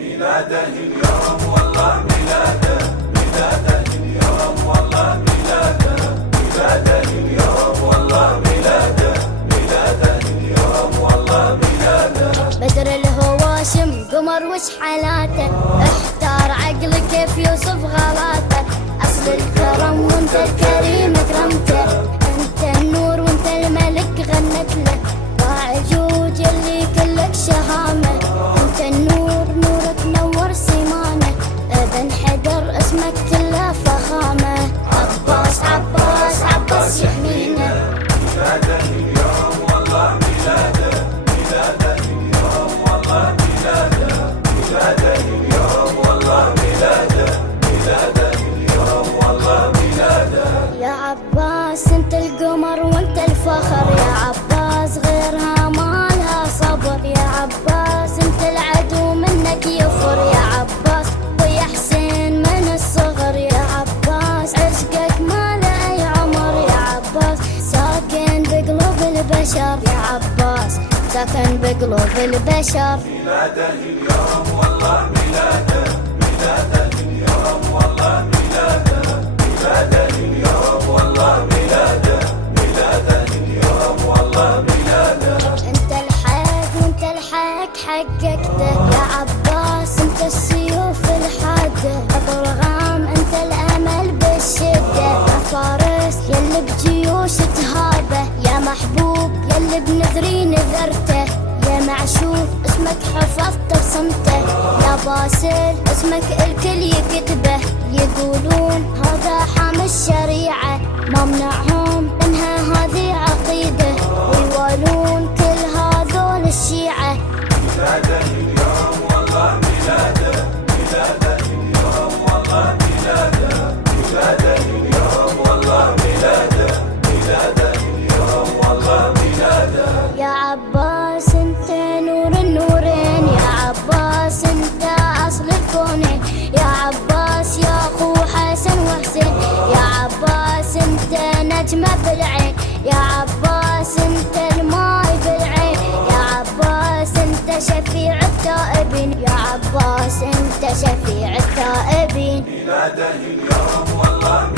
ميلاده اليوم والله ميلاده، ميلاده اليوم والله ميلاده، ميلاده اليوم والله ميلاده، ميلاده اليوم والله ميلاده. بدر الهواشم قمر وش حالاته، احتار عقلي كيف يوصف غلاته. اصل الكرم وانت الكريم اكرمته، انت النور وانت الملك غنت له. ضاع جود يلي كلك شهامه، انت النور نورك نور سيمانه. ابن حدر اسمك كله فخامه، عباس عباس عباس يحمينا. ميلاده اليوم والله ميلاده، ميلاده اليوم والله ميلاده، ميلاده اليوم والله ميلاده، ميلاده اليوم والله ميلاده. يا عباس انت القمر وانت الفخر، يا عباس غيرها مالها صبر. يا عباس انت العدو منك يفر، يا عباس ويا حسين من الصغر. يا عباس عشقك ما له اي عمر، يا عباس ساكن بقلوب البشر. يا عباس ساكن بقلوب البشر. ميلاده اليوم والله ميلاده، ميلاده اليوم والله ميلاده، ميلاده اليوم والله ميلاده، ميلاده اليوم والله ميلاده. انت الحق وانت الحق حققته، يا عباس انت السيوف الحاده. ابرغام انت الامل بالشده، يا فارس يلي بجيوش تهابه. يا محبوب يلي بنذري نذرته، يا معشوق اسمك حفظت بصمته. يا باسل اسمك الكل يكتبه، يقولون هذا حامي الشريعه. ممنعهم انها هذه عقيده، ويوالون كل هذول الشيعه. ميلاده اليوم والله ميلاده، ميلاده اليوم والله ميلاده، ميلاده اليوم والله ميلاده، ميلاده اليوم والله ميلاده. يا عباس انت نور النورين، يا عباس انت اصل الكونين. يا عباس يا اخو حسن وحسين، يا عباس انت نجمة بالعين. يا عباس انت الماي بالعين، يا عباس انت شفيع التائبين. يا عباس انت شفيع التائبين. ميلاده اليوم والله